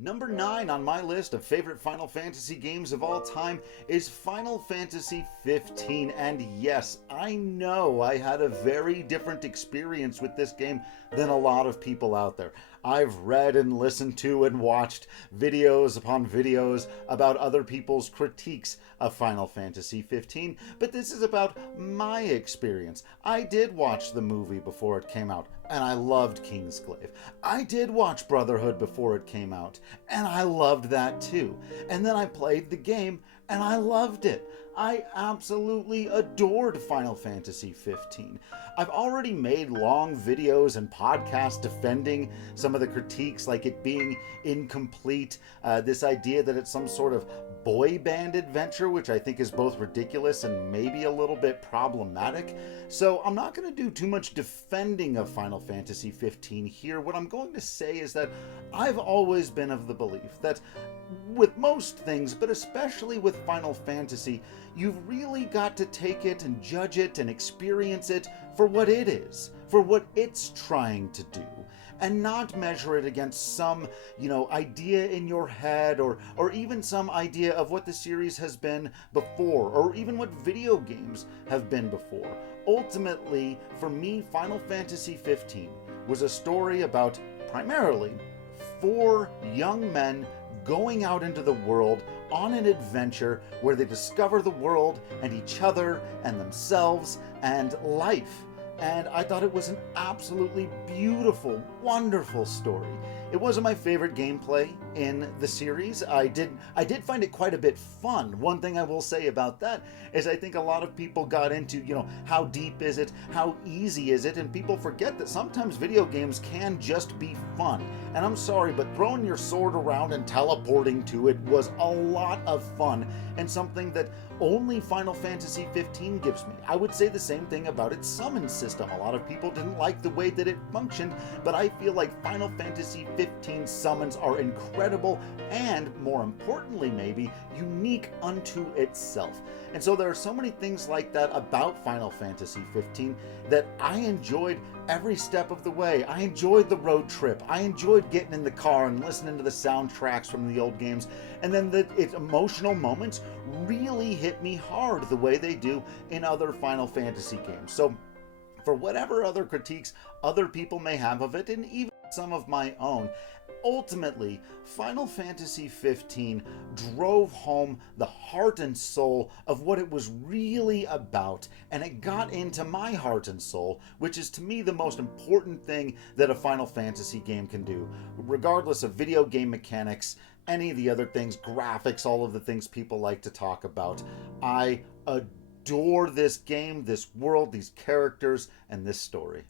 Number 9 on my list of favorite Final Fantasy games of all time is Final Fantasy 15. And yes, I know I had a very different experience with this game than a lot of people out there. I've read and listened to and watched videos upon videos about other people's critiques of Final Fantasy 15, but this is about my experience. I did watch the movie before it came out, and I loved Kingsglaive. I did watch Brotherhood before it came out, and I loved that too. And then I played the game, and I loved it. I absolutely adored Final Fantasy 15. I've already made long videos and podcasts defending some of the critiques, like it being incomplete, this idea that it's some sort of boy band adventure, which I think is both ridiculous and maybe a little bit problematic. So I'm not going to do too much defending of Final Fantasy 15 here. What I'm going to say is that I've always been of the belief that with most things, but especially with Final Fantasy, you've really got to take it and judge it and experience it for what it is, for what it's trying to do, and not measure it against some, idea in your head or even some idea of what the series has been before, or even what video games have been before. Ultimately, for me, Final Fantasy 15 was a story about primarily 4 young men going out into the world on an adventure where they discover the world and each other and themselves and life. And I thought it was an absolutely beautiful, wonderful story. It wasn't my favorite gameplay in the series. I did find it quite a bit fun. One thing I will say about that is I think a lot of people got into, how deep is it? How easy is it? And people forget that sometimes video games can just be fun. And I'm sorry, but throwing your sword around and teleporting to it was a lot of fun and something that only Final Fantasy 15 gives me. I would say the same thing about its summon system. A lot of people didn't like the way that it functioned, but I feel like Final Fantasy 15 summons are incredible and, more importantly maybe, unique unto itself. And so there are so many things like that about Final Fantasy 15 that I enjoyed every step of the way. I enjoyed the road trip. I enjoyed getting in the car and listening to the soundtracks from the old games. And then its emotional moments really hit me hard the way they do in other Final Fantasy games. So for whatever other critiques other people may have of it, and even some of my own, ultimately, Final Fantasy 15 drove home the heart and soul of what it was really about, and it got into my heart and soul, which is to me the most important thing that a Final Fantasy game can do, regardless of video game mechanics, any of the other things, graphics, all of the things people like to talk about. I adore this game, this world, these characters, and this story.